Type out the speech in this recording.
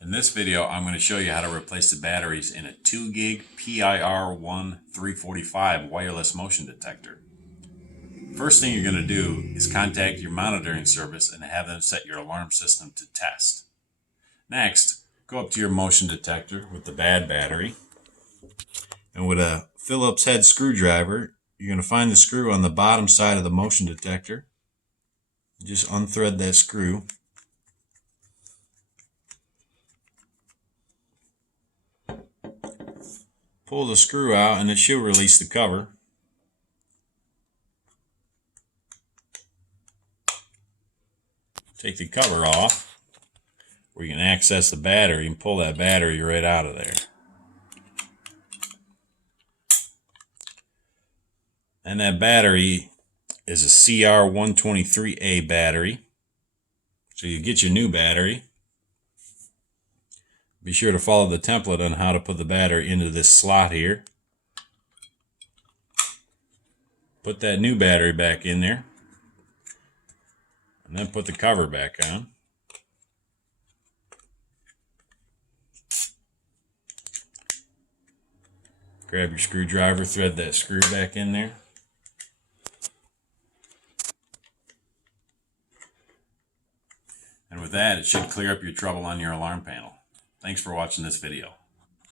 In this video, I'm going to show you how to replace the batteries in a 2 gig PIR1-345 wireless motion detector. First thing you're going to do is contact your monitoring service and have them set your alarm system to test. Next, go up to your motion detector with the bad battery, and with a Phillips head screwdriver, you're going to find the screw on the bottom side of the motion detector. Just unthread that screw. Pull the screw out and it should release the cover. Take the cover off where you can access the battery and pull that battery right out of there. And that battery is a CR123A battery. So you get your new battery. Be sure to follow the template on how to put the battery into this slot here. Put that new battery back in there. And then put the cover back on. Grab your screwdriver, thread that screw back in there. And with that, it should clear up your trouble on your alarm panel. Thanks for watching this video.